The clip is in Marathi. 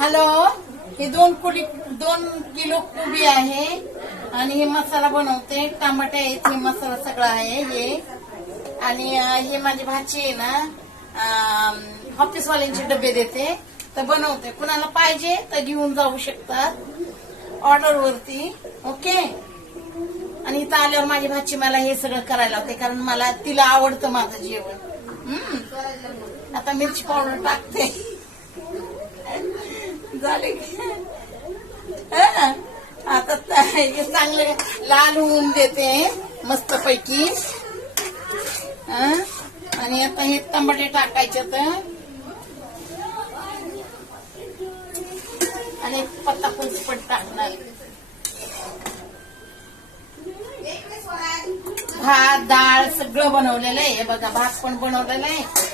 हॅलो हे दोन कुली दोन किलो कोबी आहे. आणि हे मसाला बनवते. टमाटे आहेत हे मसाला सगळा आहे हे. आणि हे माझी भाची आहे ना ऑफिसवाल्यांचे डबे देते. तर बनवते. कुणाला पाहिजे तर घेऊन जाऊ शकतात ऑर्डर वरती ओके? आणि इथं आल्यावर माझी भाची मला हे सगळं करायला होते कारण मला तिला आवडतं माझं जेवण. हम्म. आता मिरची पावडर टाकते. झाले आता चांगले हे चांगलं लाल होऊन देते मस्त पैकी आणि आता हे टमाटे टाकायचे तर. आणि पत्ता कुंच पण टाकणार. भात डाळ सगळं बनवलेलं आहे. हे बघा भात पण बनवलेलं आहे.